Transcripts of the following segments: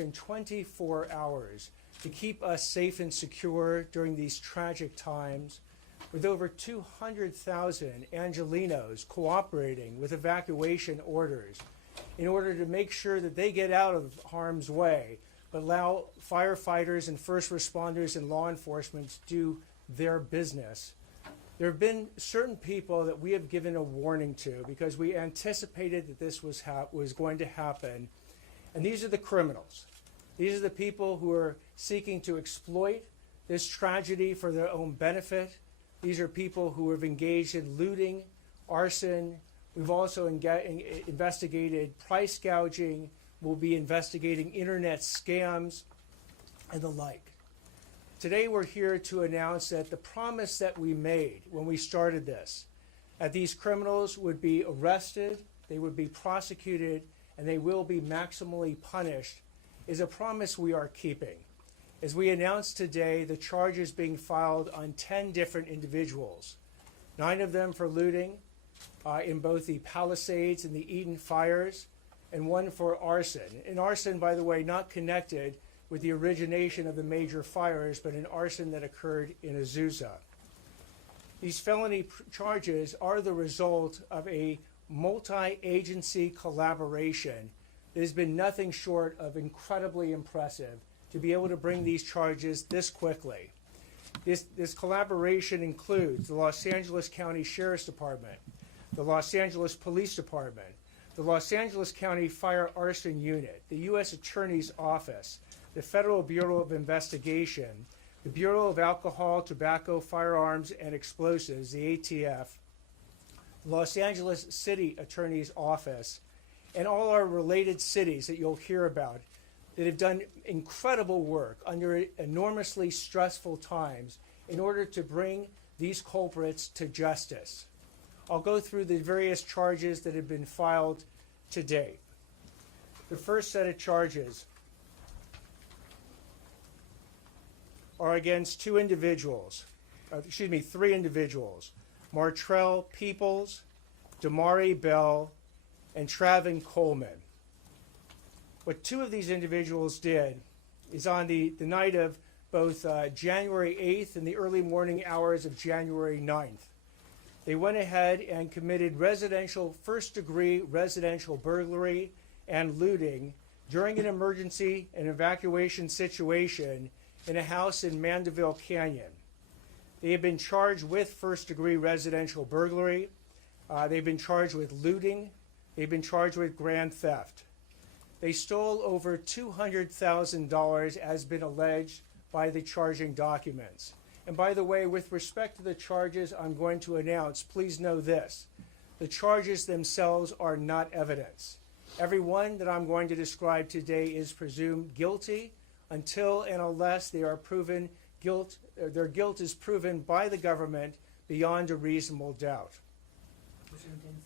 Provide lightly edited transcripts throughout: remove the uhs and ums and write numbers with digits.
working 24 hours to keep us safe and secure during these tragic times, with over 200,000 Angelenos cooperating with evacuation orders in order to make sure that they get out of harm's way, but allow firefighters and first responders and law enforcement to do their business. There have been certain people that we have given a warning to because we anticipated that this was going to happen. And these are the criminals. These are the people who are seeking to exploit this tragedy for their own benefit. These are people who have engaged in looting, arson. We've also investigated price gouging. We'll be investigating internet scams and the like. Today we're here to announce that the promise that we made when we started this, that these criminals would be arrested, they would be prosecuted, and they will be maximally punished, is a promise we are keeping. As we announced today, the charges being filed on 10 different individuals, 9 of them for looting in both the Palisades and the Eden fires, and 1 for arson. And arson, by the way, not connected with the origination of the major fires, but an arson that occurred in Azusa. These felony charges are the result of a multi-agency collaboration that has been nothing short of incredibly impressive to be able to bring these charges this quickly. This collaboration includes the Los Angeles County Sheriff's Department, the Los Angeles Police Department, the Los Angeles County Fire Arson Unit, the U.S. Attorney's Office, the Federal Bureau of Investigation, the Bureau of Alcohol, Tobacco, Firearms, and Explosives, the ATF, the Los Angeles City Attorney's Office, and all our related cities that you'll hear about that have done incredible work under enormously stressful times in order to bring these culprits to justice. I'll go through the various charges that have been filed to date. The first set of charges are against 3 individuals, Martrell Peoples, Damari Bell, and Travin Coleman. What 2 of these individuals did is on the night of both January 8th and the early morning hours of January 9th, they went ahead and committed first-degree residential burglary and looting during an emergency and evacuation situation in a house in Mandeville Canyon. They have been charged with first-degree residential burglary. They've been charged with looting. They've been charged with grand theft. They stole over $200,000 as been alleged by the charging documents. And by the way, with respect to the charges I'm going to announce, please know this. The charges themselves are not evidence. Every one that I'm going to describe today is presumed guilty until and unless they are proven their guilt is proven by the government beyond a reasonable doubt. Presumed innocent.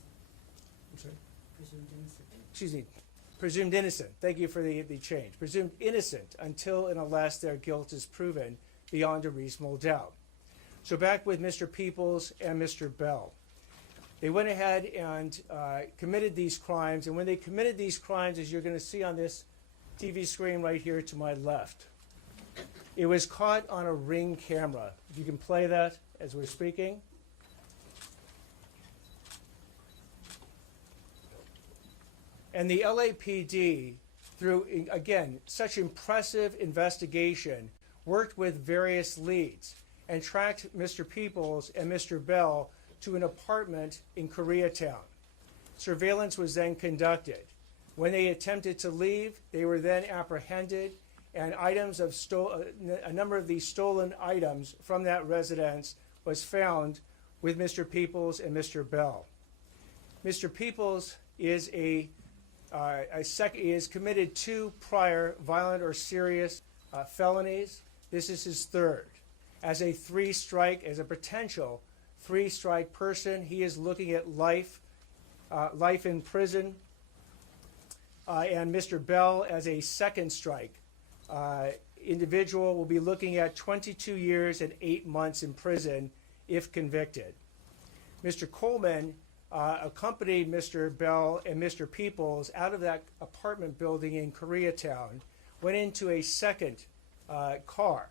I'm sorry? Presumed innocent. Excuse me. Presumed innocent. Thank you for the change. Presumed innocent until and unless their guilt is proven beyond a reasonable doubt. So back with Mr. Peoples and Mr. Bell. They went ahead and committed these crimes, and when they committed these crimes, as you're going to see on this TV screen right here to my left, it was caught on a Ring camera. If you can play that as we're speaking. And the LAPD, through, again, such impressive investigation, worked with various leads and tracked Mr. Peoples and Mr. Bell to an apartment in Koreatown. Surveillance was then conducted. When they attempted to leave, they were then apprehended, and a number of these stolen items from that residence was found with Mr. Peoples and Mr. Bell. Mr. Peoples is is committed 2 prior violent or serious felonies. This is his 3rd. As a potential 3-strike person, he is looking at life in prison. And Mr. Bell, as a 2nd strike individual, will be looking at 22 years and 8 months in prison if convicted. Mr. Coleman accompanied Mr. Bell and Mr. Peoples out of that apartment building in Koreatown, went into a second car.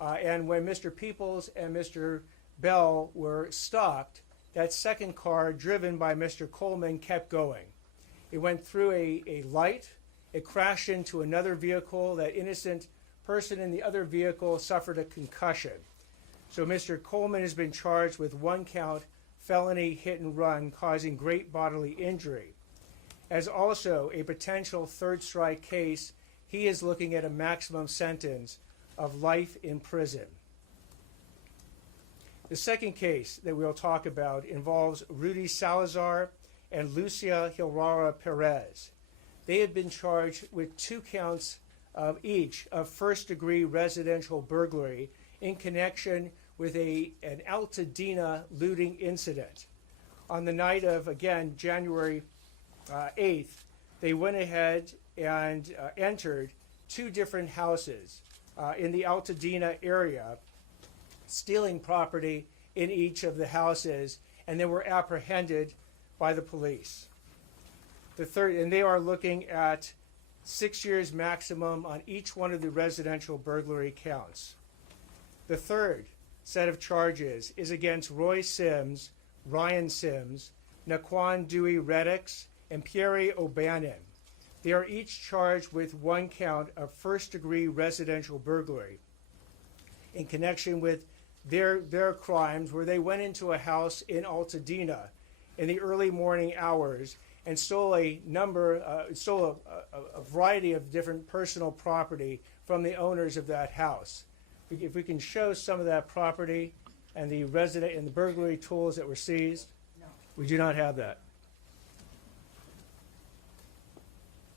And when Mr. Peoples and Mr. Bell were stopped, that second car, driven by Mr. Coleman, kept going. It went through a light. It crashed into another vehicle. That innocent person in the other vehicle suffered a concussion. So Mr. Coleman has been charged with 1-count felony hit and run causing great bodily injury. As also a potential third strike case, he is looking at a maximum sentence of life in prison. The second case that we'll talk about involves Rudy Salazar and Lucia Hilrara Perez. They have been charged with 2 counts of each of first-degree residential burglary in connection with an Altadena looting incident. On the night of, again, January 8th, they went ahead and entered 2 different houses in the Altadena area, stealing property in each of the houses, and they were apprehended by the police. And they are looking at 6 years maximum on each one of the residential burglary counts. The third set of charges is against Roy Sims, Ryan Sims, Naquan Dewey Reddix, and Pierre O'Bannon. They are each charged with 1 count of first-degree residential burglary in connection with their crimes, where they went into a house in Altadena in the early morning hours and stole a variety of different personal property from the owners of that house. If we can show some of that property and the burglary tools that were seized. No. We do not have that.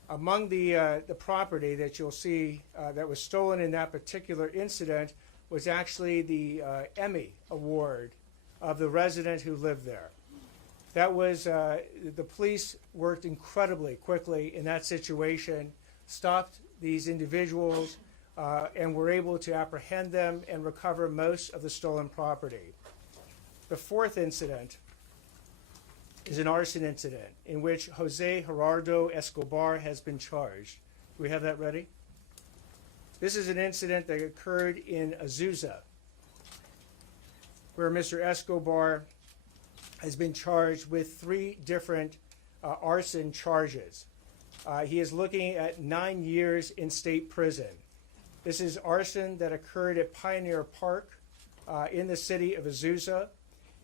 Among the property that you'll see that was stolen in that particular incident was actually the Emmy Award of the resident who lived there. That was, the police worked incredibly quickly in that situation, stopped these individuals, and were able to apprehend them and recover most of the stolen property. The fourth incident is an arson incident in which Jose Gerardo Escobar has been charged. Do we have that ready? This is an incident that occurred in Azusa, where Mr. Escobar has been charged with 3 different arson charges. He is looking at 9 years in state prison. This is arson that occurred at Pioneer Park in the city of Azusa.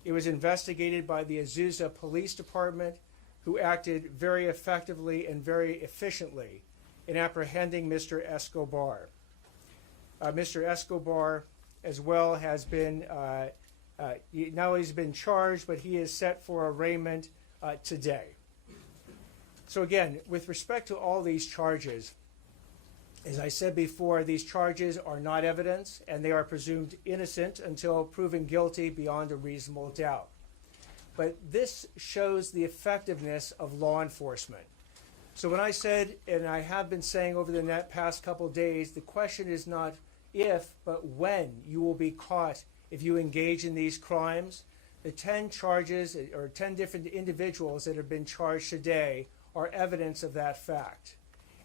It was investigated by the Azusa Police Department, who acted very effectively and very efficiently in apprehending Mr. Escobar. Mr. Escobar, as well, has been not only has been charged, but he is set for arraignment today. So again, with respect to all these charges, as I said before, these charges are not evidence, and they are presumed innocent until proven guilty beyond a reasonable doubt. But this shows the effectiveness of law enforcement. So when I said, and I have been saying over the past couple days, the question is not if, but when you will be caught if you engage in these crimes. The 10 charges, or 10 different individuals that have been charged today, are evidence of that fact.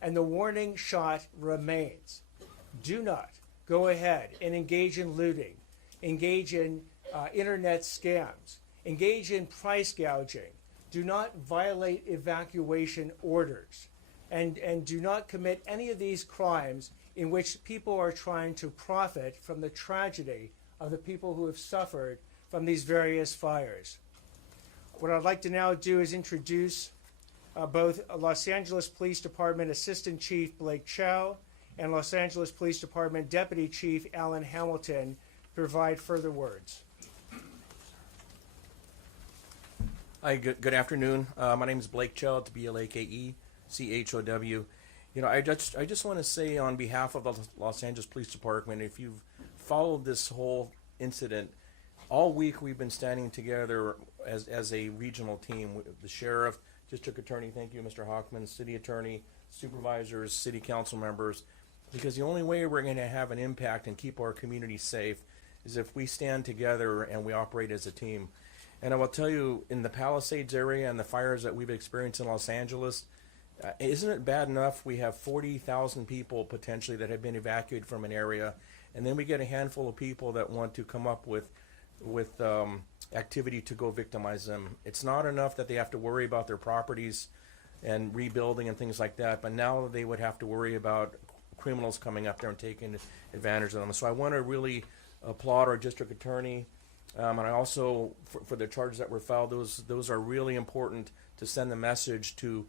And the warning shot remains. Do not go ahead and engage in looting, engage in internet scams, engage in price gouging. Do not violate evacuation orders, and do not commit any of these crimes in which people are trying to profit from the tragedy of the people who have suffered from these various fires. What I'd like to now do is introduce both Los Angeles Police Department Assistant Chief Blake Chow and Los Angeles Police Department Deputy Chief Alan Hamilton to provide further words. Hi, good afternoon. My name is Blake Chow, it's BLAKECHOW. You know, I just want to say on behalf of the Los Angeles Police Department, if you've followed this whole incident, all week we've been standing together as a regional team. The sheriff, district attorney, thank you, Mr. Hochman, city attorney, supervisors, city council members, because the only way we're going to have an impact and keep our community safe is if we stand together and we operate as a team. And I will tell you, in the Palisades area and the fires that we've experienced in Los Angeles, Isn't it bad enough we have 40,000 people potentially that have been evacuated from an area, and then we get a handful of people that want to come up with activity to go victimize them. It's not enough that they have to worry about their properties and rebuilding and things like that, but now they would have to worry about criminals coming up there and taking advantage of them. So I want to really applaud our district attorney, and I also, for the charges that were filed, those are really important to send the message to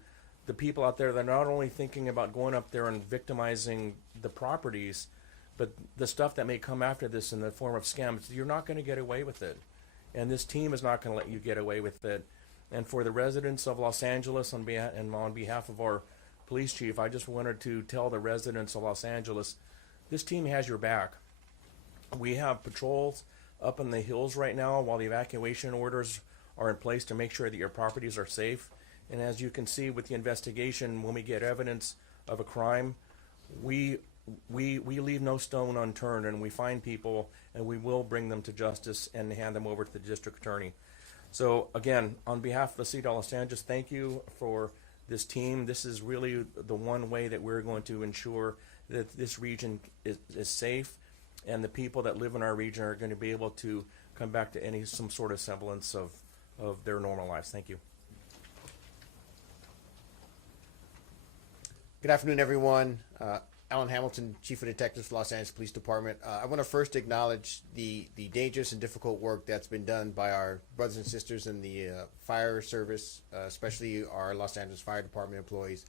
the people out there that are not only thinking about going up there and victimizing the properties, but the stuff that may come after this in the form of scams. You're not going to get away with it, and this team is not going to let you get away with it. And for the residents of Los Angeles, on behalf of our police chief, I just wanted to tell the residents of Los Angeles, this team has your back. We have patrols up in the hills right now while the evacuation orders are in place to make sure that your properties are safe. And as you can see with the investigation, when we get evidence of a crime, we leave no stone unturned, and we find people, and we will bring them to justice and hand them over to the district attorney. So again, on behalf of the city of Los Angeles, thank you for this team. This is really the one way that we're going to ensure that this region is safe, and the people that live in our region are going to be able to come back to some sort of semblance of their normal lives. Thank you. Good afternoon, everyone. Alan Hamilton, Chief of Detectives, Los Angeles Police Department. I want to first acknowledge the dangerous and difficult work that's been done by our brothers and sisters in the fire service, especially our Los Angeles Fire Department employees,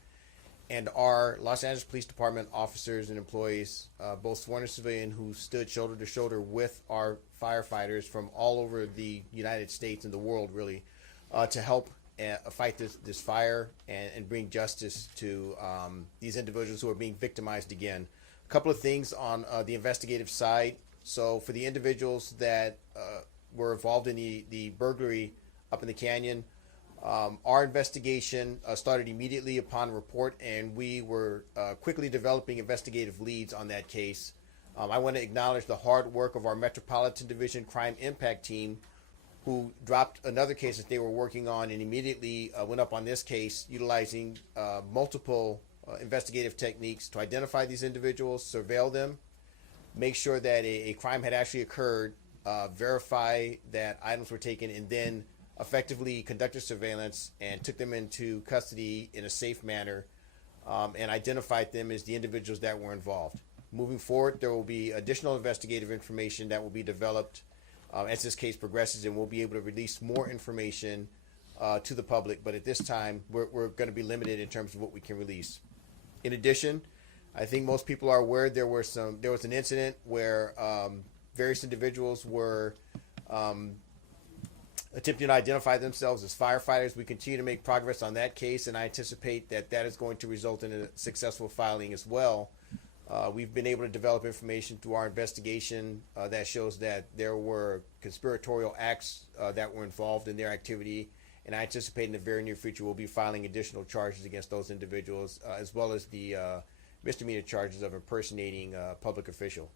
and our Los Angeles Police Department officers and employees, both sworn and civilian, who stood shoulder to shoulder with our firefighters from all over the United States and the world, really, to help fight this fire and bring justice to these individuals who are being victimized again. A couple of things on the investigative side. So for the individuals that were involved in the burglary up in the canyon, our investigation started immediately upon report, and we were quickly developing investigative leads on that case. I want to acknowledge the hard work of our Metropolitan Division Crime Impact Team, who dropped another case that they were working on and immediately went up on this case, utilizing multiple investigative techniques to identify these individuals, surveil them, make sure that a crime had actually occurred, verify that items were taken, and then effectively conducted surveillance and took them into custody in a safe manner, and identified them as the individuals that were involved. Moving forward, there will be additional investigative information that will be developed as this case progresses, and we'll be able to release more information to the public. But at this time, we're going to be limited in terms of what we can release. In addition, I think most people are aware there was an incident where various individuals were attempting to identify themselves as firefighters. We continue to make progress on that case, and I anticipate that is going to result in a successful filing as well. We've been able to develop information through our investigation that shows that there were conspiratorial acts that were involved in their activity, and I anticipate in the very near future we'll be filing additional charges against those individuals, as well as the misdemeanor charges of impersonating a public official.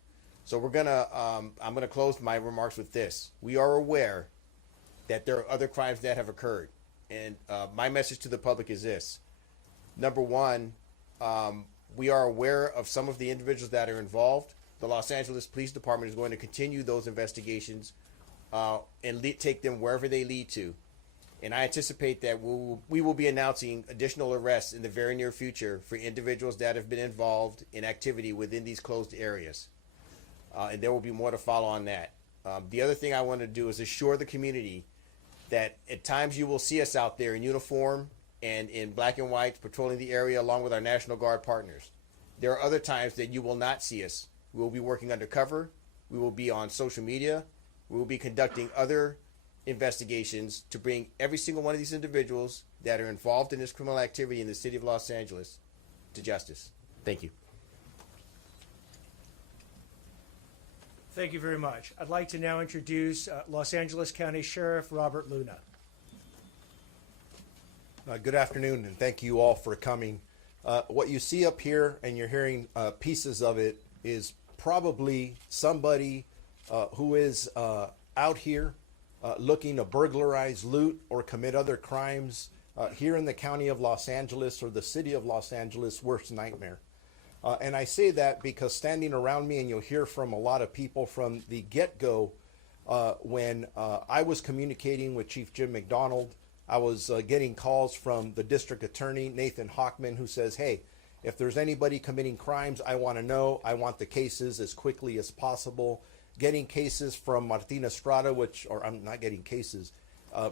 So I'm gonna close my remarks with this. We are aware that there are other crimes that have occurred, and my message to the public is this. Number one, we are aware of some of the individuals that are involved. The Los Angeles Police Department is going to continue those investigations and take them wherever they lead to. And I anticipate that we will be announcing additional arrests in the very near future for individuals that have been involved in activity within these closed areas. And there will be more to follow on that. The other thing I want to do is assure the community that at times you will see us out there in uniform and in black and white patrolling the area along with our National Guard partners. There are other times that you will not see us. We will be working undercover. We will be on social media. We will be conducting other investigations to bring every single one of these individuals that are involved in this criminal activity in the city of Los Angeles to justice. Thank you. Thank you very much. I'd like to now introduce Los Angeles County Sheriff Robert Luna. Good afternoon, and thank you all for coming. What you see up here, and you're hearing pieces of it, is probably somebody who is out here looking to burglarize, loot, or commit other crimes here in the county of Los Angeles or the city of Los Angeles' worst nightmare. And I say that because standing around me, and you'll hear from a lot of people from the get-go, when I was communicating with Chief Jim McDonald, I was getting calls from the district attorney, Nathan Hochman, who says, hey, if there's anybody committing crimes, I want to know. I want the cases as quickly as possible. Getting cases from Martina Estrada, or I'm not getting cases,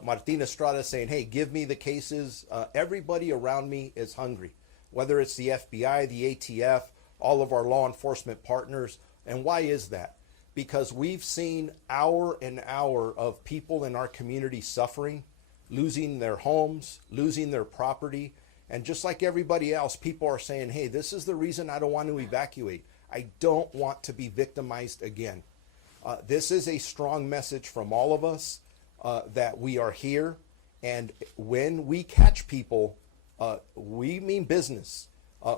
Martina Estrada saying, hey, give me the cases. Everybody around me is hungry, whether it's the FBI, the ATF, all of our law enforcement partners. And why is that? Because we've seen hour and hour of people in our community suffering, losing their homes, losing their property. And just like everybody else, people are saying, hey, this is the reason I don't want to evacuate. I don't want to be victimized again. This is a strong message from all of us that we are here. And when we catch people, we mean business.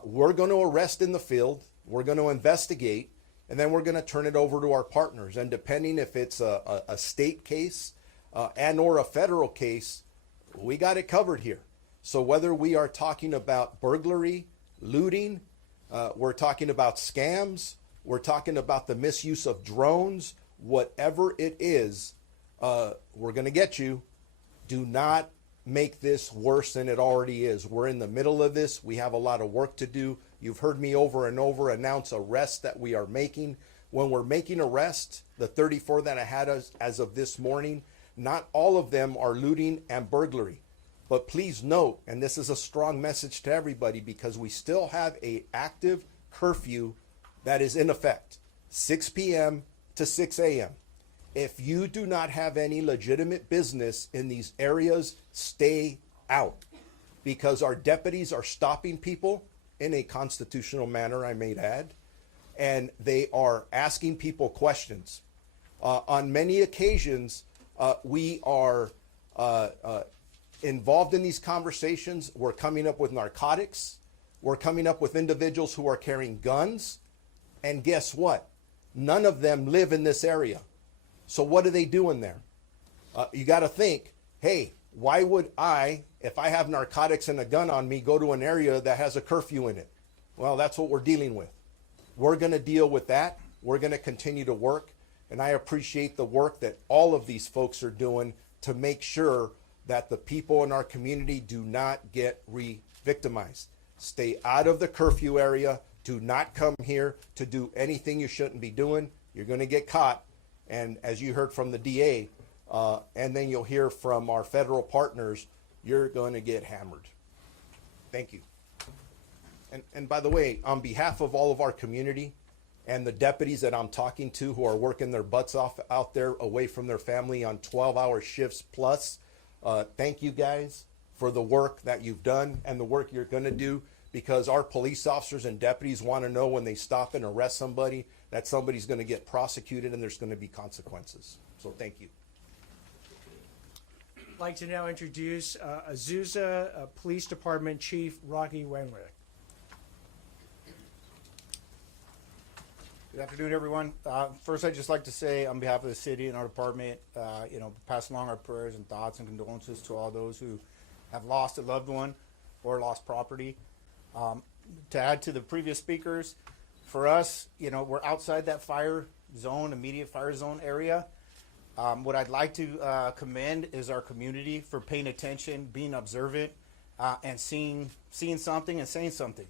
We're going to arrest in the field. We're going to investigate. And then we're going to turn it over to our partners. And depending if it's a state case and or a federal case, we got it covered here. So whether we are talking about burglary, looting, we're talking about scams, we're talking about the misuse of drones, whatever it is, we're going to get you. Do not make this worse than it already is. We're in the middle of this. We have a lot of work to do. You've heard me over and over announce arrests that we are making. When we're making arrests, the 34 that I had as of this morning, not all of them are looting and burglary. But please note, and this is a strong message to everybody, because we still have an active curfew that is in effect, 6 p.m. to 6 a.m. If you do not have any legitimate business in these areas, stay out, because our deputies are stopping people in a constitutional manner, I may add, and they are asking people questions. On many occasions, we are involved in these conversations. We're coming up with narcotics. We're coming up with individuals who are carrying guns. And guess what? None of them live in this area. So what are they doing there? You got to think, hey, why would I, if I have narcotics and a gun on me, go to an area that has a curfew in it? Well, that's what we're dealing with. We're going to deal with that. We're going to continue to work. And I appreciate the work that all of these folks are doing to make sure that the people in our community do not get re-victimized. Stay out of the curfew area. Do not come here to do anything you shouldn't be doing. You're going to get caught. And as you heard from the DA, and then you'll hear from our federal partners, you're going to get hammered. Thank you. And by the way, on behalf of all of our community and the deputies that I'm talking to who are working their butts off out there away from their family on 12-hour shifts plus, thank you guys for the work that you've done and the work you're going to do, because our police officers and deputies want to know when they stop and arrest somebody that somebody's going to get prosecuted and there's going to be consequences. So thank you. I'd like to now introduce Azusa Police Department Chief Rocky Wenwick. Good afternoon, everyone. First, I'd just like to say, on behalf of the city and our department, pass along our prayers and thoughts and condolences to all those who have lost a loved one or lost property. To add to the previous speakers, for us, we're outside that fire zone, immediate fire zone area. What I'd like to commend is our community for paying attention, being observant, and seeing something and saying something.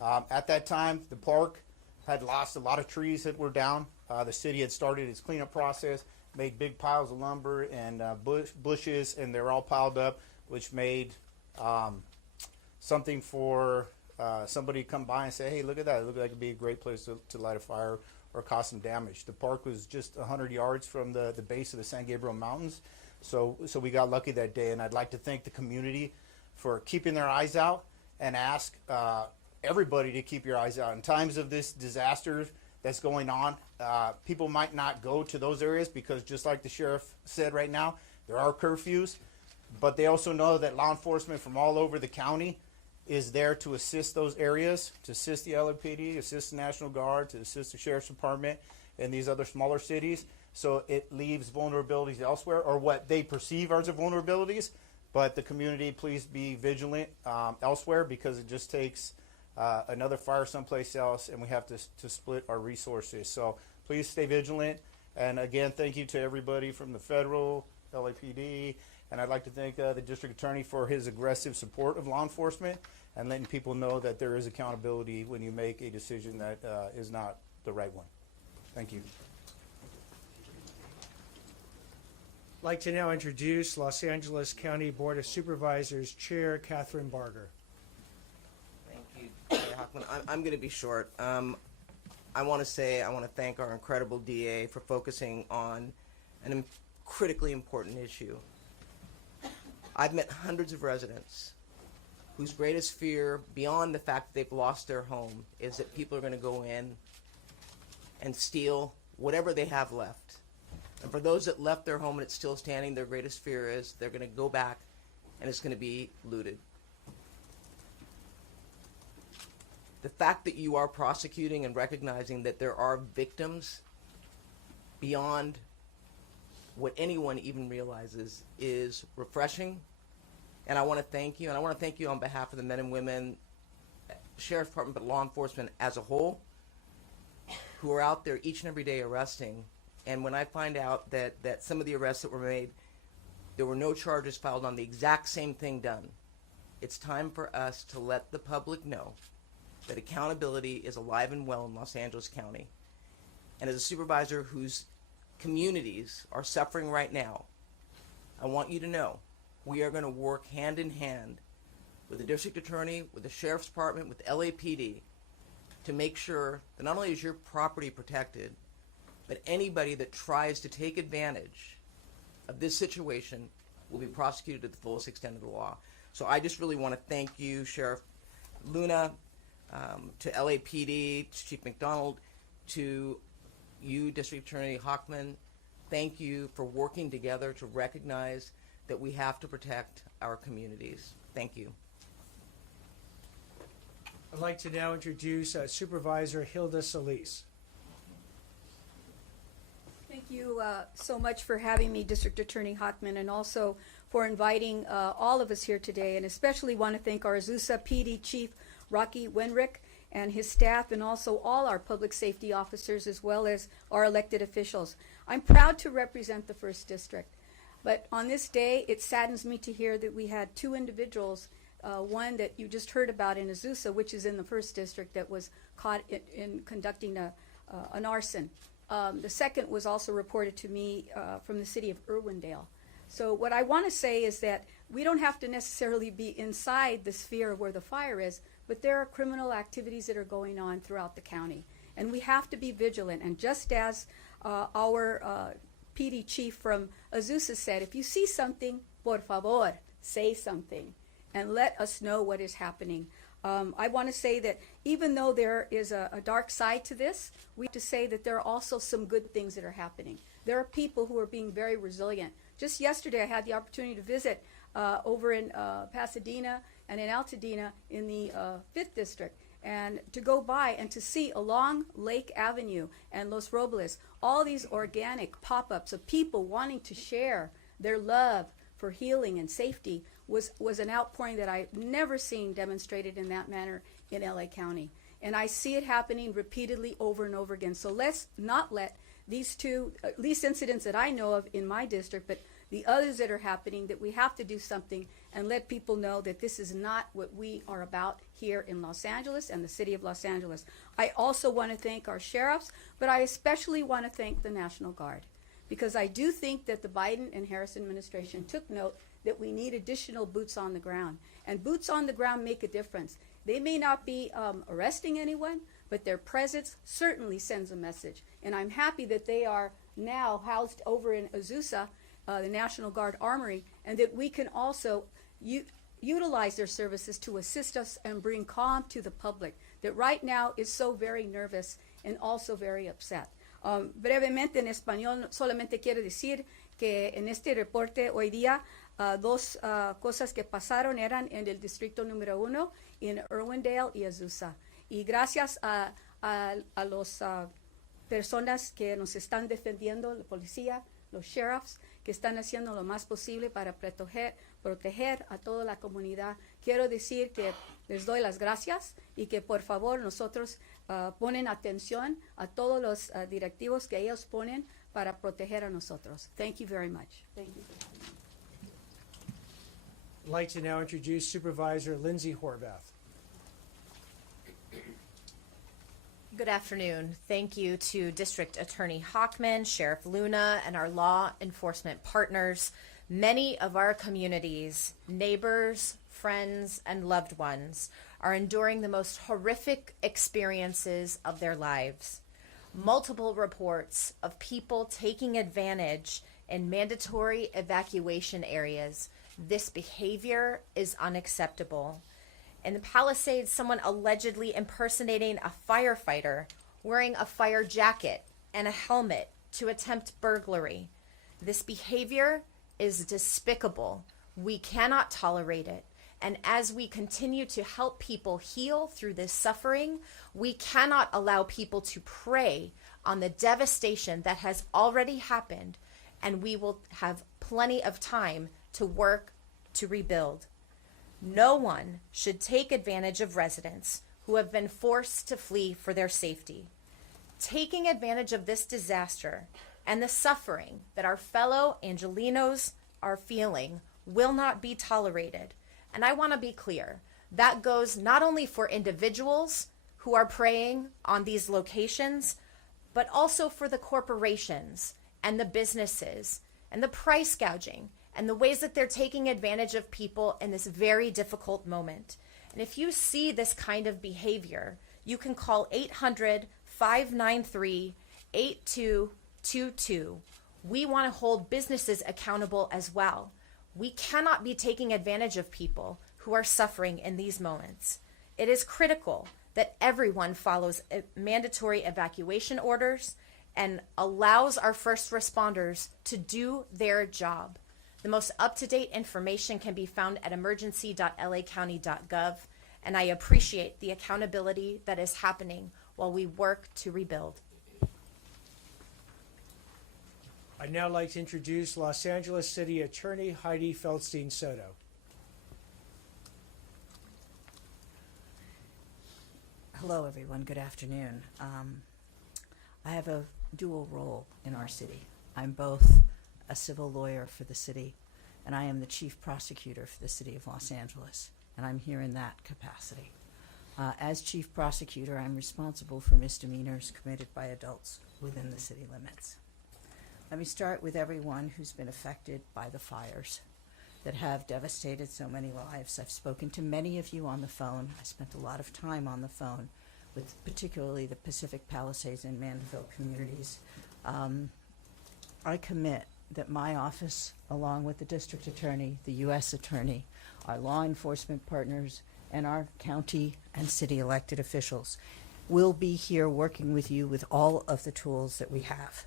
At that time, the park had lost a lot of trees that were down. The city had started its cleanup process, made big piles of lumber and bushes, and they're all piled up, which made something for somebody to come by and say, hey, look at that. It looked like it'd be a great place to light a fire or cause some damage. The park was just 100 yards from the base of the San Gabriel Mountains, so we got lucky that day, and I'd like to thank the community for keeping their eyes out and ask everybody to keep your eyes out. In times of this disaster that's going on, people might not go to those areas because, just like the sheriff said right now, there are curfews, but they also know that law enforcement from all over the county is there to assist those areas, to assist the LAPD, assist the National Guard, to assist the Sheriff's Department and these other smaller cities. So it leaves vulnerabilities elsewhere, or what they perceive as vulnerabilities, But the community, please be vigilant elsewhere, because it just takes another fire someplace else, and we have to split our resources. So please stay vigilant. And again, thank you to everybody from the federal, LAPD, and I'd like to thank the district attorney for his aggressive support of law enforcement and letting people know that there is accountability when you make a decision that is not the right one. Thank you. I'd like to now introduce Los Angeles County Board of Supervisors Chair Catherine Barger. Thank you, Mayor Hochman. I'm going to be short. I want to thank our incredible DA for focusing on an critically important issue. I've met hundreds of residents whose greatest fear, beyond the fact that they've lost their home, is that people are going to go in and steal whatever they have left. And for those that left their home and it's still standing, their greatest fear is they're going to go back and it's going to be looted. The fact that you are prosecuting and recognizing that there are victims beyond what anyone even realizes is refreshing. And I want to thank you. And I want to thank you on behalf of the men and women, Sheriff's Department, but law enforcement as a whole, who are out there each and every day arresting. And when I find out that some of the arrests that were made, there were no charges filed on the exact same thing done, it's time for us to let the public know that accountability is alive and well in Los Angeles County. And as a supervisor whose communities are suffering right now, I want you to know we are going to work hand in hand with the district attorney, with the sheriff's department, with LAPD to make sure that not only is your property protected, but anybody that tries to take advantage of this situation will be prosecuted to the fullest extent of the law. So I just really want to thank you, Sheriff Luna, to LAPD, to Chief McDonald, to you, District Attorney Hochman. Thank you for working together to recognize that we have to protect our communities. Thank you. I'd like to now introduce Supervisor Hilda Solis. Thank you so much for having me, District Attorney Hochman, and also for inviting all of us here today. And especially want to thank our Azusa PD Chief Rocky Wenrick and his staff, and also all our public safety officers, as well as our elected officials. I'm proud to represent the 1st District. But on this day, it saddens me to hear that we had 2 individuals, one that you just heard about in Azusa, which is in the 1st District, that was caught in conducting an arson. The second was also reported to me from the city of Irwindale. So what I want to say is that we don't have to necessarily be inside the sphere of where the fire is, but there are criminal activities that are going on throughout the county. And we have to be vigilant. And just as our PD chief from Azusa said, if you see something, por favor, say something and let us know what is happening. I want to say that even though there is a dark side to this, we have to say that there are also some good things that are happening. There are people who are being very resilient. Just yesterday, I had the opportunity to visit over in Pasadena and in Altadena in the 5th District, and to go by and to see along Lake Avenue and Los Robles all these organic pop-ups of people wanting to share their love for healing and safety was an outpouring that I've never seen demonstrated in that manner in LA County. And I see it happening repeatedly over and over again. So let's not let these incidents that I know of in my district, but the others that are happening, that we have to do something and let people know that this is not what we are about here in Los Angeles and the city of Los Angeles. I also want to thank our sheriffs, but I especially want to thank the National Guard, because I do think that the Biden and Harris administration took note that we need additional boots on the ground. And boots on the ground make a difference. They may not be arresting anyone, but their presence certainly sends a message. And I'm happy that they are now housed over in Azusa, the National Guard Armory, and that we can also utilize their services to assist us and bring calm to the public that right now is so very nervous and also very upset. Brevemente en español, solamente quiero decir que en este reporte hoy día, 2 cosas que pasaron eran en el distrito número 1, en Irwindale y Azusa. Y gracias a las personas que nos están defendiendo, la policía, los sheriffs, que están haciendo lo más posible para proteger a toda la comunidad. Quiero decir que les doy las gracias y que por favor nosotros ponen atención a todos los directivos que ellos ponen para proteger a nosotros. Thank you very much. Thank you. I'd like to now introduce Supervisor Lindsay Horvath. Good afternoon. Thank you to District Attorney Hochman, Sheriff Luna, and our law enforcement partners. Many of our communities, neighbors, friends, and loved ones are enduring the most horrific experiences of their lives. Multiple reports of people taking advantage in mandatory evacuation areas. This behavior is unacceptable. In the Palisades, someone allegedly impersonating a firefighter, wearing a fire jacket and a helmet to attempt burglary. This behavior is despicable. We cannot tolerate it. And as we continue to help people heal through this suffering, we cannot allow people to prey on the devastation that has already happened, and we will have plenty of time to work to rebuild. No one should take advantage of residents who have been forced to flee for their safety. Taking advantage of this disaster and the suffering that our fellow Angelenos are feeling will not be tolerated. And I want to be clear, that goes not only for individuals who are preying on these locations, but also for the corporations and the businesses and the price gouging and the ways that they're taking advantage of people in this very difficult moment. And if you see this kind of behavior, you can call 800-593-8222. We want to hold businesses accountable as well. We cannot be taking advantage of people who are suffering in these moments. It is critical that everyone follows mandatory evacuation orders and allows our first responders to do their job. The most up-to-date information can be found at emergency.lacounty.gov, and I appreciate the accountability that is happening while we work to rebuild. I'd now like to introduce Los Angeles City Attorney Heidi Feldstein Soto. Hello, everyone. Good afternoon. I have a dual role in our city. I'm both a civil lawyer for the city, and I am the chief prosecutor for the city of Los Angeles, and I'm here in that capacity. As chief prosecutor, I'm responsible for misdemeanors committed by adults within the city limits. Let me start with everyone who's been affected by the fires that have devastated so many lives. I've spoken to many of you on the phone. I spent a lot of time on the phone with particularly the Pacific Palisades and Mandeville communities. I commit that my office, along with the district attorney, the U.S. attorney, our law enforcement partners, and our county and city elected officials, will be here working with you with all of the tools that we have.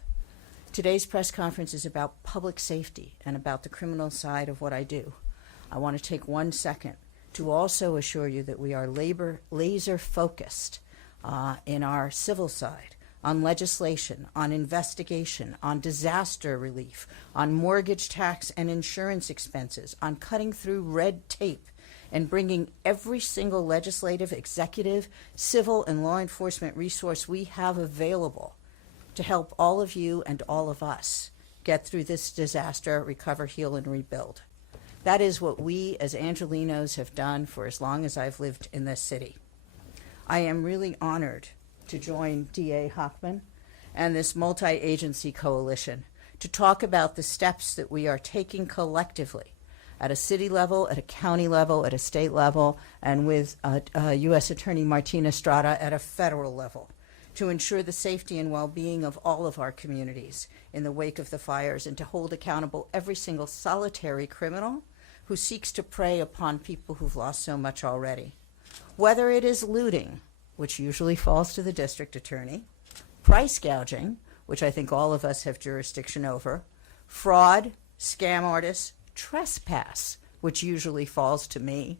Today's press conference is about public safety and about the criminal side of what I do. I want to take 1 second to also assure you that we are laser focused in our civil side on legislation, on investigation, on disaster relief, on mortgage tax and insurance expenses, on cutting through red tape and bringing every single legislative, executive, civil, and law enforcement resource we have available to help all of you and all of us get through this disaster, recover, heal, and rebuild. That is what we as Angelenos have done for as long as I've lived in this city. I am really honored to join DA Hochman and this multi-agency coalition to talk about the steps that we are taking collectively at a city level, at a county level, at a state level, and with U.S. Attorney Martina Estrada at a federal level to ensure the safety and well-being of all of our communities in the wake of the fires, and to hold accountable every single solitary criminal who seeks to prey upon people who've lost so much already. Whether it is looting, which usually falls to the district attorney, price gouging, which I think all of us have jurisdiction over, fraud, scam artists, trespass, which usually falls to me,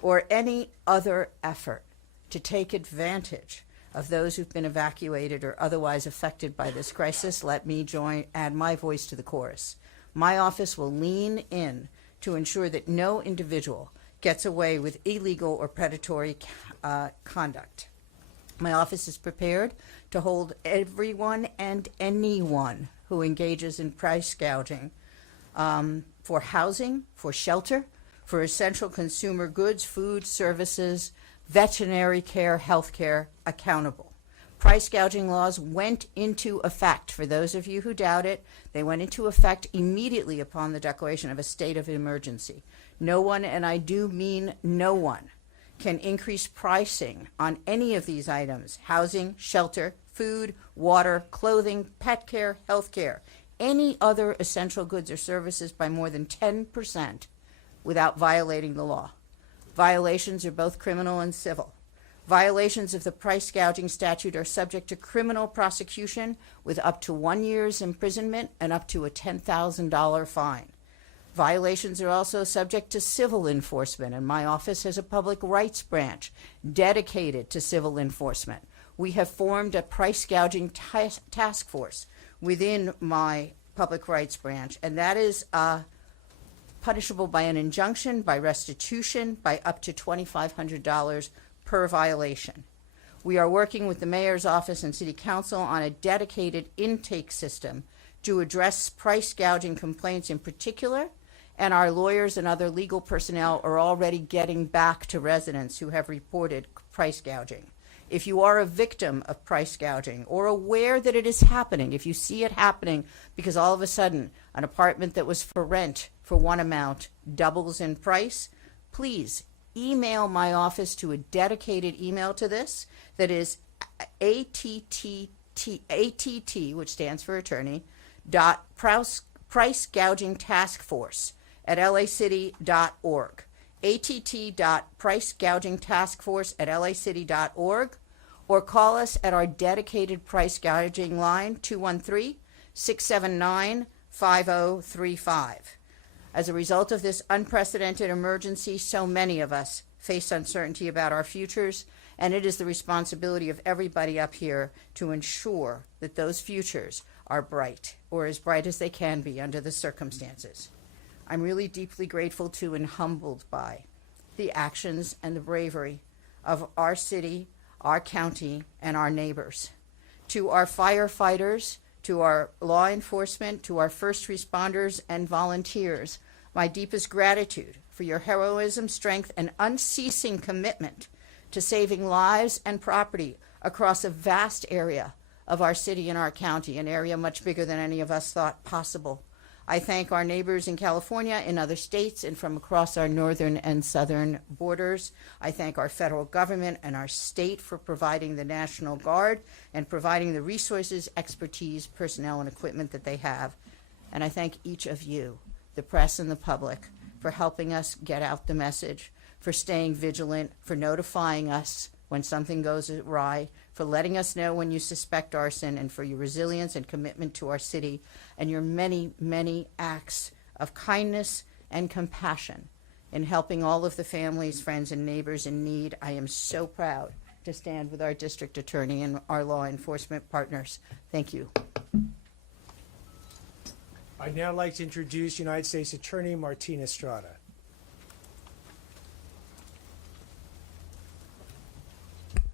or any other effort to take advantage of those who've been evacuated or otherwise affected by this crisis, let me add my voice to the chorus. My office will lean in to ensure that no individual gets away with illegal or predatory conduct. My office is prepared to hold everyone and anyone who engages in price gouging for housing, for shelter, for essential consumer goods, food, services, veterinary care, health care, accountable. Price gouging laws went into effect. For those of you who doubt it, they went into effect immediately upon the declaration of a state of emergency. No one, and I do mean no one, can increase pricing on any of these items: housing, shelter, food, water, clothing, pet care, health care, any other essential goods or services by more than 10% without violating the law. Violations are both criminal and civil. Violations of the price gouging statute are subject to criminal prosecution with up to 1 year's imprisonment and up to a $10,000 fine. Violations are also subject to civil enforcement, and my office has a public rights branch dedicated to civil enforcement. We have formed a price gouging task force within my public rights branch, and that is punishable by an injunction, by restitution, by up to $2,500 per violation. We are working with the mayor's office and city council on a dedicated intake system to address price gouging complaints in particular, and our lawyers and other legal personnel are already getting back to residents who have reported price gouging. If you are a victim of price gouging or aware that it is happening, if you see it happening because all of a sudden an apartment that was for rent for one amount doubles in price, please email my office to a dedicated email to this that is ATT, which stands for attorney, price gouging task force at lacity.org. att.pricegougingtaskforce@lacity.org, or call us at our dedicated price gouging line, 213-679-5035. As a result of this unprecedented emergency, so many of us face uncertainty about our futures, and it is the responsibility of everybody up here to ensure that those futures are bright, or as bright as they can be under the circumstances. I'm really deeply grateful to and humbled by the actions and the bravery of our city, our county, and our neighbors. To our firefighters, to our law enforcement, to our first responders and volunteers, my deepest gratitude for your heroism, strength, and unceasing commitment to saving lives and property across a vast area of our city and our county, an area much bigger than any of us thought possible. I thank our neighbors in California, in other states, and from across our northern and southern borders. I thank our federal government and our state for providing the National Guard and providing the resources, expertise, personnel, and equipment that they have. And I thank each of you, the press and the public, for helping us get out the message, for staying vigilant, for notifying us when something goes awry, for letting us know when you suspect arson, and for your resilience and commitment to our city, and your many, many acts of kindness and compassion in helping all of the families, friends, and neighbors in need. I am so proud to stand with our district attorney and our law enforcement partners. Thank you. I'd now like to introduce United States Attorney Martina Estrada.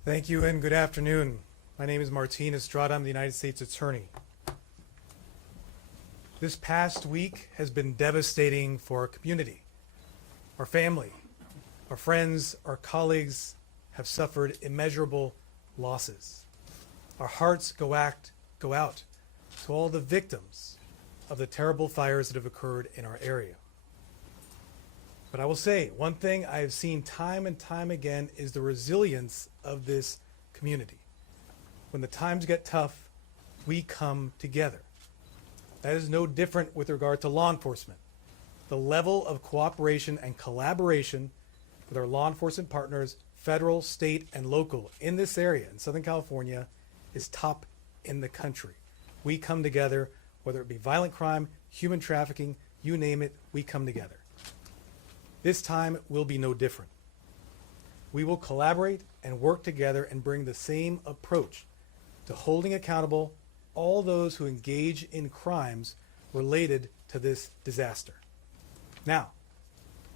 Thank you and good afternoon. My name is Martin Estrada. I'm the United States Attorney. This past week has been devastating for our community. Our family, our friends, our colleagues have suffered immeasurable losses. Our hearts go out to all the victims of the terrible fires that have occurred in our area. But I will say, one thing I have seen time and time again is the resilience of this community. When the times get tough, we come together. That is no different with regard to law enforcement. The level of cooperation and collaboration with our law enforcement partners, federal, state, and local in this area in Southern California is top in the country. We come together, whether it be violent crime, human trafficking, you name it, we come together. This time will be no different. We will collaborate and work together and bring the same approach to holding accountable all those who engage in crimes related to this disaster. Now,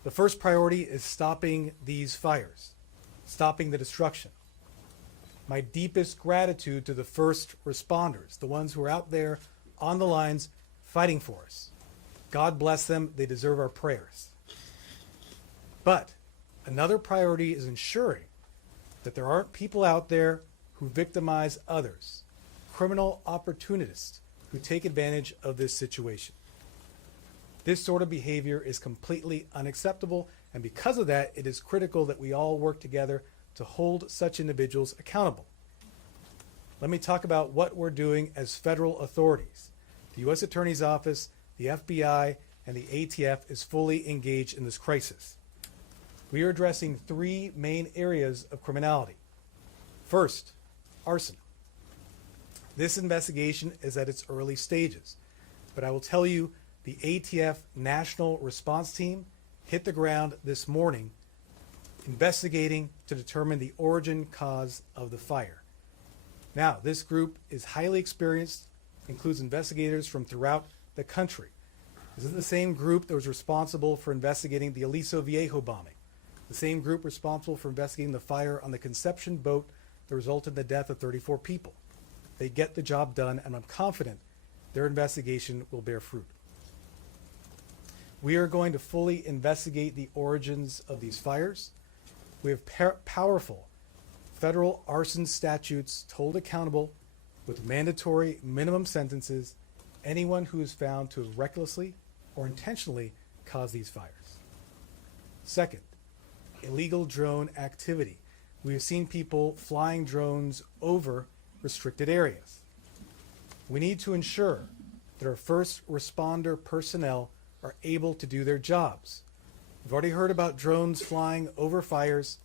The first priority is stopping these fires, stopping the destruction. My deepest gratitude to the first responders, the ones who are out there on the lines fighting for us. God bless them, they deserve our prayers. But another priority is ensuring that there aren't people out there who victimize others, criminal opportunists who take advantage of this situation. This sort of behavior is completely unacceptable, and because of that, it is critical that we all work together to hold such individuals accountable. Let me talk about what we're doing as federal authorities. The U.S. Attorney's Office, the FBI, and the ATF is fully engaged in this crisis. We are addressing three main areas of criminality. First, arson. This investigation is at its early stages, but I will tell you the ATF National Response Team hit the ground this morning investigating to determine the origin cause of the fire. Now, this group is highly experienced, includes investigators from throughout the country. This is the same group that was responsible for investigating the Aliso Viejo bombing, the same group responsible for investigating the fire on the Conception boat that resulted in the death of 34 people. They get the job done, and I'm confident their investigation will bear fruit. We are going to fully investigate the origins of these fires. We have powerful federal arson statutes to hold accountable with mandatory minimum sentences anyone who is found to have recklessly or intentionally caused these fires. Second, illegal drone activity. We have seen people flying drones over restricted areas. We need to ensure that our first responder personnel are able to do their jobs. We've already heard about drones flying over fires,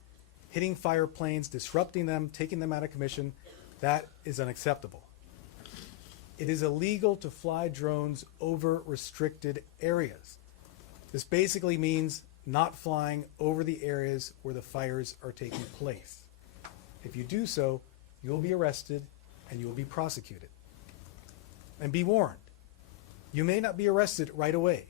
hitting fire planes, disrupting them, taking them out of commission. That is unacceptable. It is illegal to fly drones over restricted areas. This basically means not flying over the areas where the fires are taking place. If you do so, you will be arrested and you will be prosecuted. And be warned, you may not be arrested right away,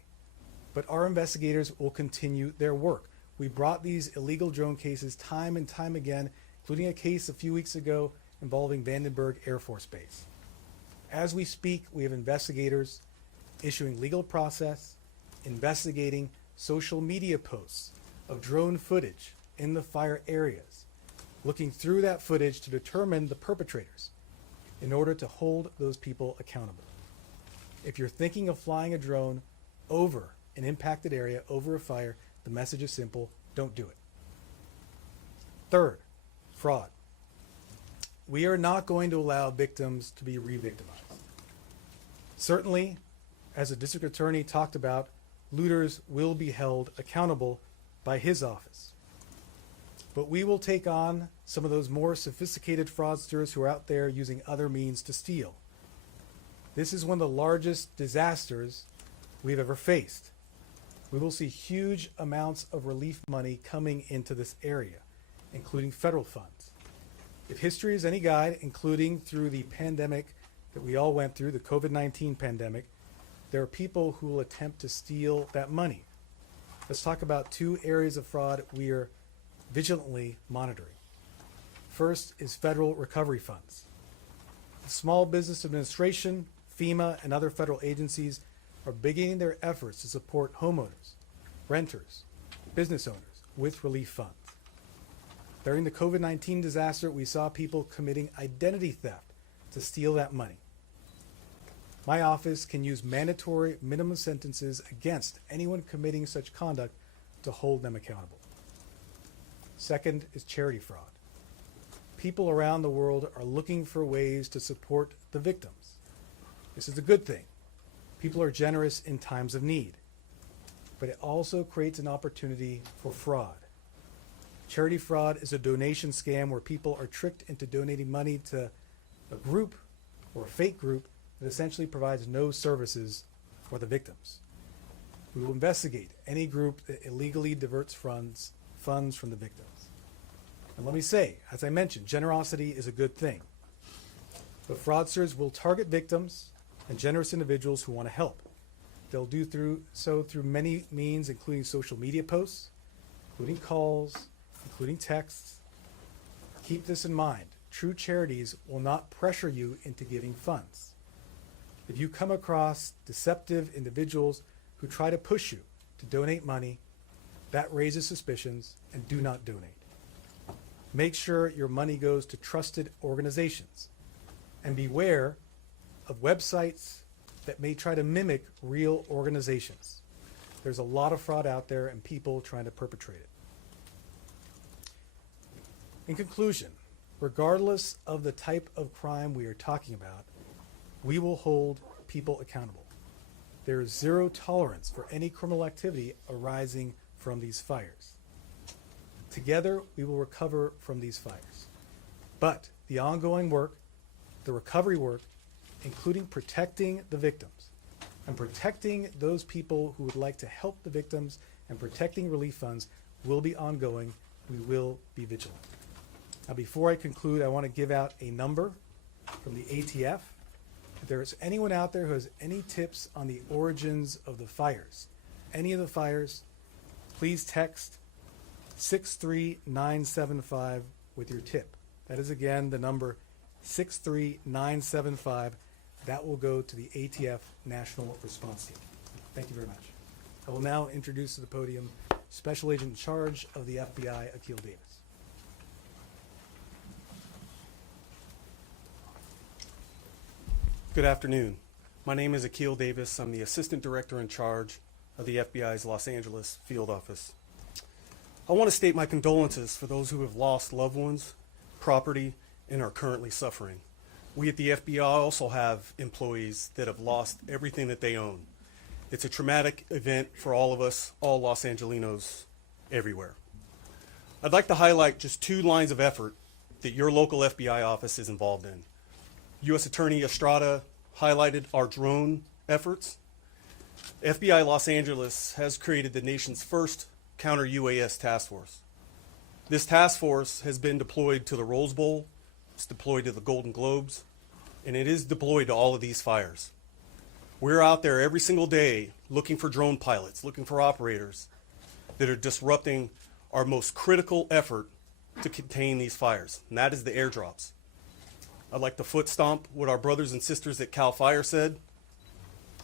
but our investigators will continue their work. We brought these illegal drone cases time and time again, including a case a few weeks ago involving Vandenberg Air Force Base. As we speak, we have investigators issuing legal process, investigating social media posts of drone footage in the fire areas, looking through that footage to determine the perpetrators in order to hold those people accountable. If you're thinking of flying a drone over an impacted area, over a fire, the message is simple: don't do it. Third, fraud. We are not going to allow victims to be re-victimized. Certainly, as the district attorney talked about, looters will be held accountable by his office. But we will take on some of those more sophisticated fraudsters who are out there using other means to steal. This is one of the largest disasters we've ever faced. We will see huge amounts of relief money coming into this area, including federal funds. If history is any guide, including through the pandemic that we all went through, the COVID-19 pandemic, there are people who will attempt to steal that money. Let's talk about two areas of fraud we are vigilantly monitoring. First is federal recovery funds. The Small Business Administration, FEMA, and other federal agencies are beginning their efforts to support homeowners, renters, business owners with relief funds. During the COVID-19 disaster, we saw people committing identity theft to steal that money. My office can use mandatory minimum sentences against anyone committing such conduct to hold them accountable. Second is charity fraud. People around the world are looking for ways to support the victims. This is a good thing. People are generous in times of need, but it also creates an opportunity for fraud. Charity fraud is a donation scam where people are tricked into donating money to a group or a fake group that essentially provides no services for the victims. We will investigate any group that illegally diverts funds from the victims. And let me say, as I mentioned, generosity is a good thing. But fraudsters will target victims and generous individuals who want to help. They'll do so through many means, including social media posts, including calls, including texts. Keep this in mind. True charities will not pressure you into giving funds. If you come across deceptive individuals who try to push you to donate money, that raises suspicions, and do not donate. Make sure your money goes to trusted organizations, and beware of websites that may try to mimic real organizations. There's a lot of fraud out there and people trying to perpetrate it. In conclusion, regardless of the type of crime we are talking about, we will hold people accountable. There is zero tolerance for any criminal activity arising from these fires. Together, we will recover from these fires. But the ongoing work, the recovery work, including protecting the victims and protecting those people who would like to help the victims and protecting relief funds, will be ongoing. We will be vigilant. Now, before I conclude, I want to give out a number from the ATF. If there is anyone out there who has any tips on the origins of the fires, any of the fires, please text 63975 with your tip. That is, again, the number 63975. That will go to the ATF National Response Team. Thank you very much. I will now introduce to the podium Special Agent in charge of the FBI, Akil Davis. Good afternoon. My name is Akil Davis. I'm the Assistant Director in charge of the FBI's Los Angeles Field Office. I want to state my condolences for those who have lost loved ones, property, and are currently suffering. We at the FBI also have employees that have lost everything that they own. It's a traumatic event for all of us, all Los Angelinos, everywhere. I'd like to highlight just 2 lines of effort that your local FBI office is involved in. U.S. Attorney Estrada highlighted our drone efforts. FBI Los Angeles has created the nation's first counter-UAS task force. This task force has been deployed to the Rose Bowl, it's deployed to the Golden Globes, and it is deployed to all of these fires. We're out there every single day looking for drone pilots, looking for operators that are disrupting our most critical effort to contain these fires, and that is the airdrops. I'd like to foot stomp what our brothers and sisters at CAL FIRE said.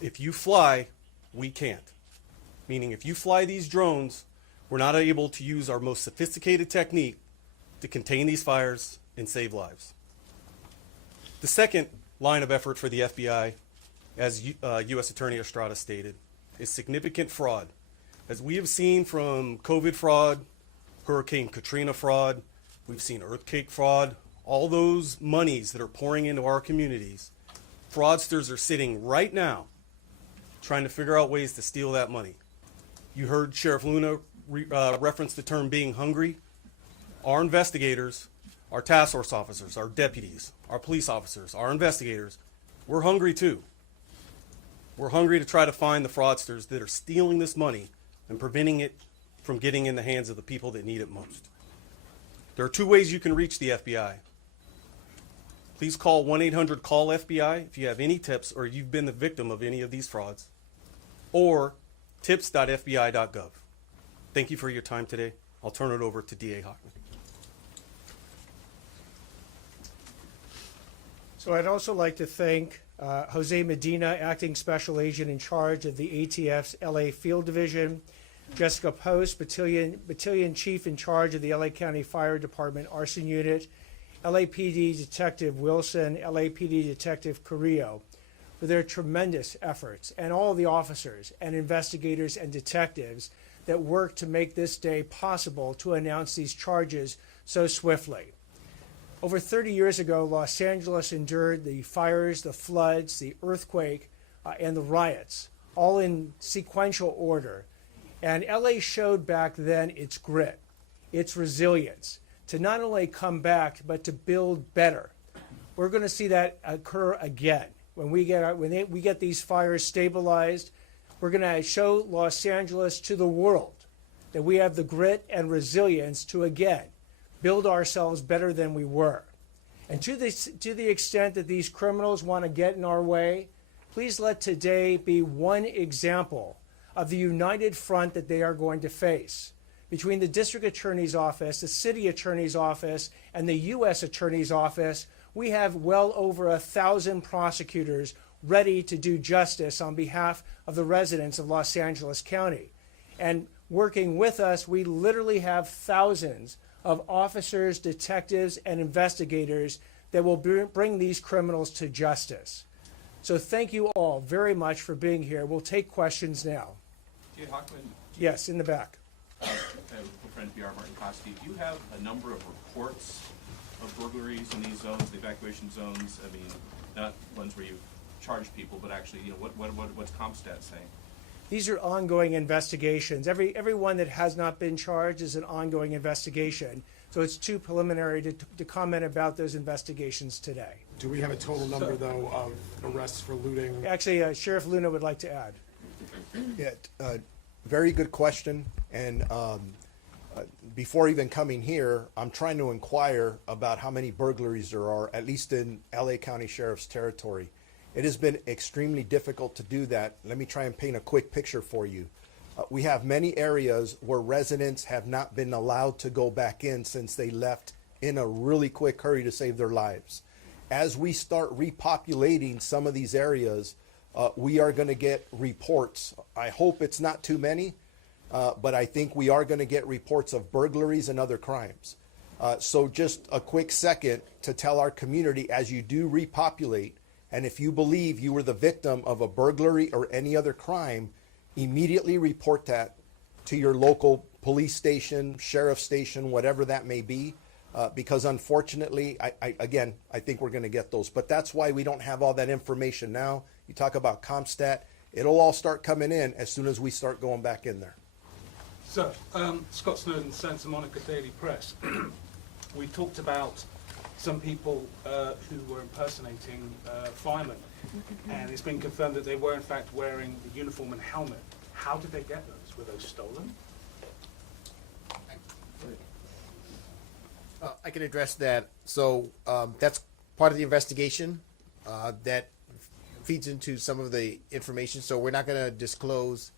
If you fly, we can't. Meaning if you fly these drones, we're not able to use our most sophisticated technique to contain these fires and save lives. The second line of effort for the FBI, as U.S. Attorney Estrada stated, is significant fraud. As we have seen from COVID fraud, Hurricane Katrina fraud, we've seen earthquake fraud, all those monies that are pouring into our communities, fraudsters are sitting right now trying to figure out ways to steal that money. You heard Sheriff Luna reference the term being hungry. Our investigators, our task force officers, our deputies, our police officers, our investigators, we're hungry too. We're hungry to try to find the fraudsters that are stealing this money and preventing it from getting in the hands of the people that need it most. There are 2 ways you can reach the FBI. Please call 1-800-CALL-FBI if you have any tips or you've been the victim of any of these frauds, or tips.fbi.gov. Thank you for your time today. I'll turn it over to DA Hochman. So I'd also like to thank Jose Medina, Acting Special Agent in charge of the ATF's LA Field Division, Jessica Post, Battalion Chief in charge of the LA County Fire Department Arson Unit, LAPD Detective Wilson, LAPD Detective Carrillo, for their tremendous efforts, and all the officers and investigators and detectives that worked to make this day possible to announce these charges so swiftly. Over 30 years ago, Los Angeles endured the fires, the floods, the earthquake, and the riots, all in sequential order. And LA showed back then its grit, its resilience, to not only come back, but to build better. We're going to see that occur again. When we get these fires stabilized, we're going to show Los Angeles to the world that we have the grit and resilience to again build ourselves better than we were. And to the extent that these criminals want to get in our way, Please let today be one example of the united front that they are going to face. Between the District Attorney's Office, the City Attorney's Office, and the U.S. Attorney's Office, we have well over 1,000 prosecutors ready to do justice on behalf of the residents of Los Angeles County. And working with us, we literally have thousands of officers, detectives, and investigators that will bring these criminals to justice. So thank you all very much for being here. We'll take questions now. Jay Hochman, Yes, in the back. my friend PR Martin Koski, do you have a number of reports of burglaries in these zones, the evacuation zones? I mean, not ones where you charge people, but actually, what's CompStat saying? These are ongoing investigations. Every one that has not been charged is an ongoing investigation. So it's too preliminary to comment about those investigations today. Do we have a total number, though, of arrests for looting? Actually, Sheriff Luna would like to add. Yeah, very good question. And before even coming here, I'm trying to inquire about how many burglaries there are, at least in LA County Sheriff's territory. It has been extremely difficult to do that. Let me try and paint a quick picture for you. We have many areas where residents have not been allowed to go back in since they left in a really quick hurry to save their lives. As we start repopulating some of these areas, we are going to get reports. I hope it's not too many, but I think we are going to get reports of burglaries and other crimes. So just a quick second to tell our community, as you do repopulate, and if you believe you were the victim of a burglary or any other crime, immediately report that to your local police station, sheriff station, whatever that may be, because unfortunately, I think we're going to get those. But that's why we don't have all that information now. You talk about CompStat, it'll all start coming in as soon as we start going back in there. So, Scott Snowden, Santa Monica Daily Press. We talked about some people who were impersonating firemen, and it's been confirmed that they were in fact wearing the uniform and helmet. How did they get those? Were those stolen? I can address that. So that's part of the investigation that feeds into some of the information. So we're not going to disclose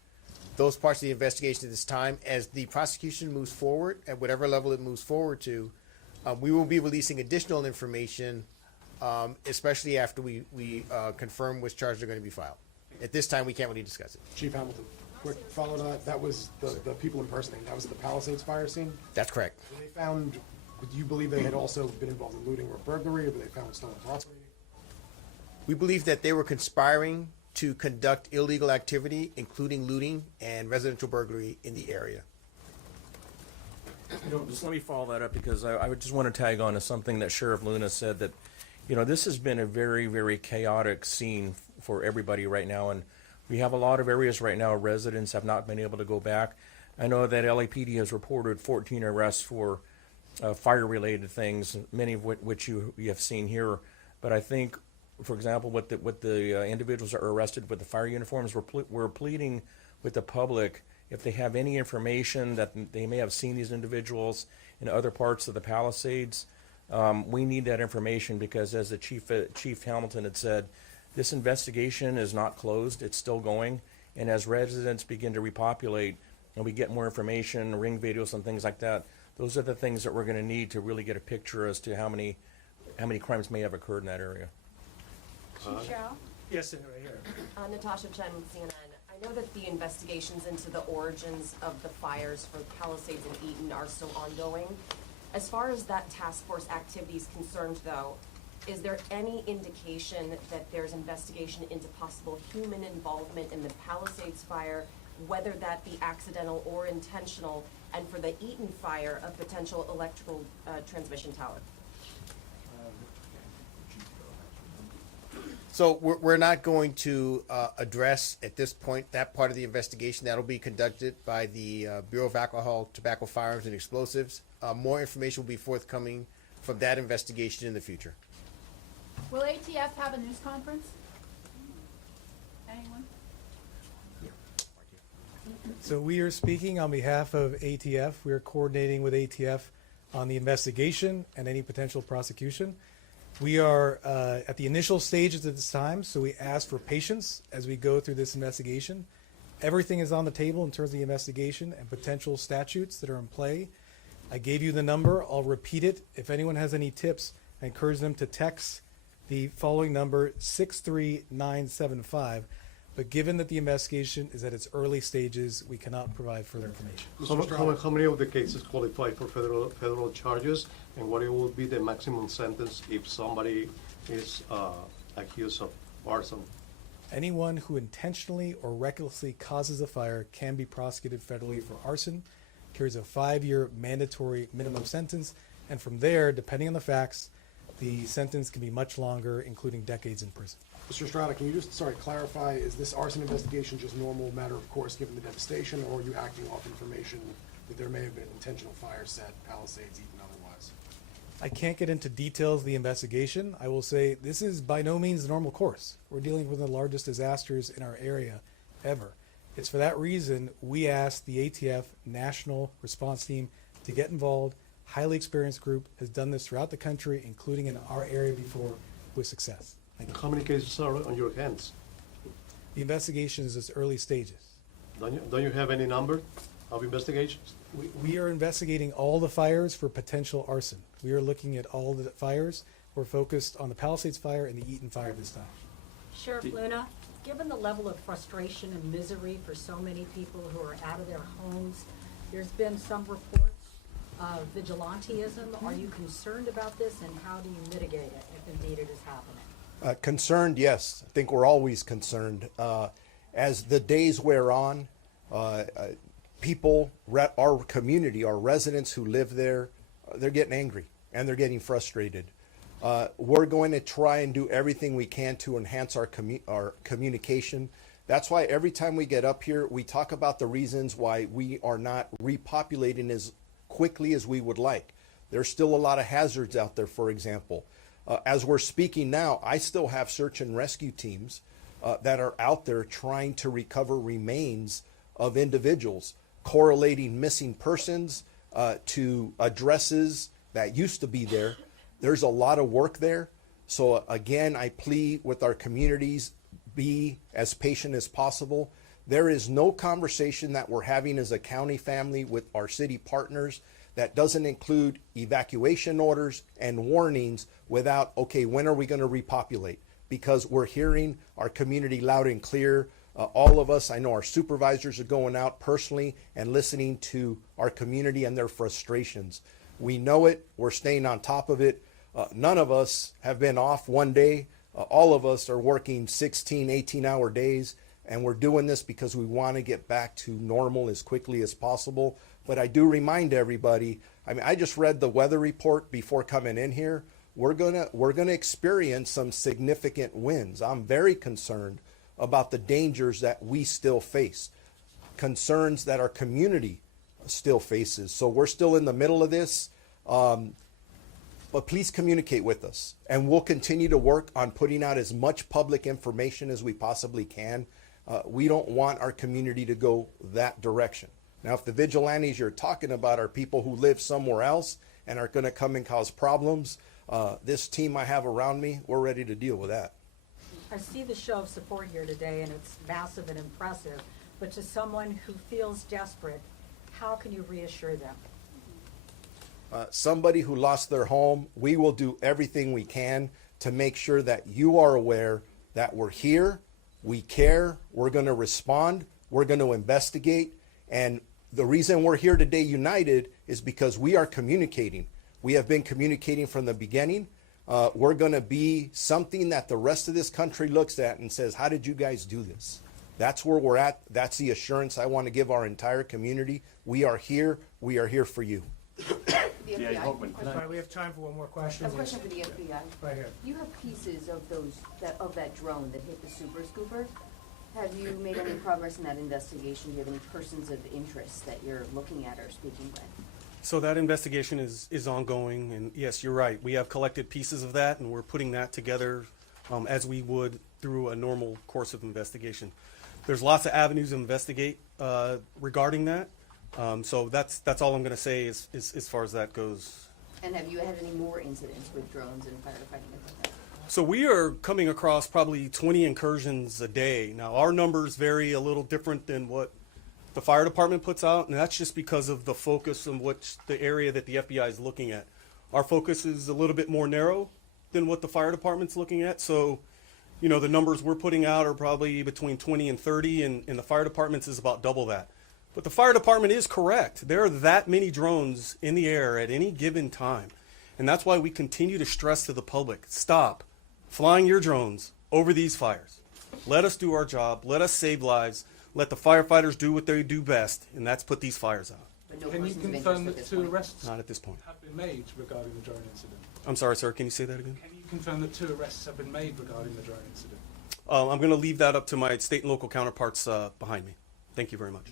those parts of the investigation at this time. As the prosecution moves forward, at whatever level it moves forward to, we will be releasing additional information, especially after we confirm which charges are going to be filed. At this time, we can't really discuss it. Chief Hamilton, quick follow to that. That was the people impersonating. That was the Palisades fire scene? That's correct. Were they found, do you believe they had also been involved in looting or burglary, or were they found stolen property? We believe that they were conspiring to conduct illegal activity, including looting and residential burglary in the area. Just let me follow that up, because I would just want to tag on to something that Sheriff Luna said, that, this has been a very, very chaotic scene for everybody right now, and we have a lot of areas right now residents have not been able to go back. I know that LAPD has reported 14 arrests for fire-related things, many of which you have seen here, but I think, for example, what the individuals that are arrested with the fire uniforms, we're pleading with the public, if they have any information that they may have seen these individuals in other parts of the Palisades, we need that information, because as the Chief Hamilton had said, this investigation is not closed, it's still going, and as residents begin to repopulate and we get more information, ring videos and things like that, those are the things that we're going to need to really get a picture as to how many crimes may have occurred in that area. Chief Cheryl? Yes, right here. Natasha Chen, CNN. I know that the investigations into the origins of the fires for Palisades and Eaton are still ongoing. As far as that task force activity is concerned, though, is there any indication that there's investigation into possible human involvement in the Palisades fire, whether that be accidental or intentional, and for the Eaton fire, a potential electrical transmission tower? So we're not going to address at this point that part of the investigation. That'll be conducted by the Bureau of Alcohol, Tobacco, Firearms, and Explosives. More information will be forthcoming from that investigation in the future. Will ATF have a news conference? Anyone? So we are speaking on behalf of ATF. We are coordinating with ATF on the investigation and any potential prosecution. We are at the initial stages at this time, so we ask for patience as we go through this investigation. Everything is on the table in terms of the investigation and potential statutes that are in play. I gave you the number. I'll repeat it. If anyone has any tips, I encourage them to text the following number, 63975. But given that the investigation is at its early stages, we cannot provide further information. How many of the cases qualify for federal charges, and what will be the maximum sentence if somebody is accused of arson? Anyone who intentionally or recklessly causes a fire can be prosecuted federally for arson, carries a 5-year mandatory minimum sentence, and from there, depending on the facts, the sentence can be much longer, including decades in prison. Mr. Estrada, can you just, clarify, is this arson investigation just normal matter of course given the devastation, or are you acting off information that there may have been intentional fires set, Palisades, Eaton, otherwise? I can't get into details of the investigation. I will say this is by no means the normal course. We're dealing with the largest disasters in our area ever. It's for that reason we asked the ATF National Response Team to get involved. Highly experienced group has done this throughout the country, including in our area before, with success. Thank you. How many cases are on your hands? The investigation is its early stages. Don't you have any number of investigations? We are investigating all the fires for potential arson. We are looking at all the fires. We're focused on the Palisades fire and the Eaton fire this time. Sheriff Luna, given the level of frustration and misery for so many people who are out of their homes, there's been some reports of vigilantism. Are you concerned about this, and how do you mitigate it if indeed it is happening? Concerned, yes. I think we're always concerned. As the days wear on, people, our community, our residents who live there, they're getting angry and they're getting frustrated. We're going to try and do everything we can to enhance our communication. That's why every time we get up here, we talk about the reasons why we are not repopulating as quickly as we would like. There's still a lot of hazards out there, for example. As we're speaking now, I still have search and rescue teams that are out there trying to recover remains of individuals, correlating missing persons to addresses that used to be there. There's a lot of work there. So again, I plead with our communities, be as patient as possible. There is no conversation that we're having as a county family with our city partners that doesn't include evacuation orders and warnings without, okay, when are we going to repopulate? Because we're hearing our community loud and clear. All of us, I know our supervisors are going out personally and listening to our community and their frustrations. We know it. We're staying on top of it. None of us have been off one day. All of us are working 16, 18-hour days, and we're doing this because we want to get back to normal as quickly as possible. But I do remind everybody, I just read the weather report before coming in here. We're gonna experience some significant winds. I'm very concerned about the dangers that we still face, concerns that our community still faces. So we're still in the middle of this, but please communicate with us, and we'll continue to work on putting out as much public information as we possibly can. We don't want our community to go that direction. Now, if the vigilantes you're talking about are people who live somewhere else and are going to come and cause problems, this team I have around me, we're ready to deal with that. I see the show of support here today, and it's massive and impressive, but to someone who feels desperate, how can you reassure them? Somebody who lost their home, we will do everything we can to make sure that you are aware that we're here, we care, we're going to respond, we're going to investigate, and the reason we're here today united is because we are communicating. We have been communicating from the beginning. We're going to be something that the rest of this country looks at and says, how did you guys do this? That's where we're at. That's the assurance I want to give our entire community. We are here. We are here for you. The FBI. Sorry, we have time for one more question. A question for the FBI. Right here. You have pieces of that drone that hit the Super Scooper. Have you made any progress in that investigation? Do you have any persons of interest that you're looking at or speaking with? So that investigation is ongoing, and yes, you're right. We have collected pieces of that, and we're putting that together as we would through a normal course of investigation. There's lots of avenues to investigate regarding that. So that's all I'm going to say as far as that goes. And have you had any more incidents with drones and firefighting and like that? So we are coming across probably 20 incursions a day. Now, our numbers vary a little different than what the fire department puts out, and that's just because of the focus and what's the area that the FBI is looking at. Our focus is a little bit more narrow than what the fire department's looking at. So, you know, the numbers we're putting out are probably between 20 and 30, and the fire department's is about double that. But the fire department is correct. There are that many drones in the air at any given time. And that's why we continue to stress to the public, stop flying your drones over these fires. Let us do our job. Let us save lives. Let the firefighters do what they do best, and that's put these fires out. But no Can you persons of confirm interest at that this 2 point? arrests Not at this point. have been made regarding the drone incident? I'm sorry, sir. Can you say that again? Can you confirm that 2 arrests have been made regarding the drone incident? I'm going to leave that up to my state and local counterparts behind me. Thank you very much.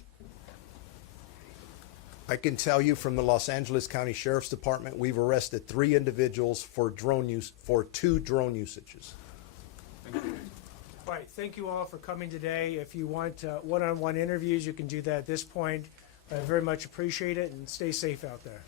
I can tell you from the Los Angeles County Sheriff's Department, we've arrested 3 individuals for 2 drone usages. All right, thank you all for coming today. If you want one-on-one interviews, you can do that at this point. I very much appreciate it, and stay safe out there.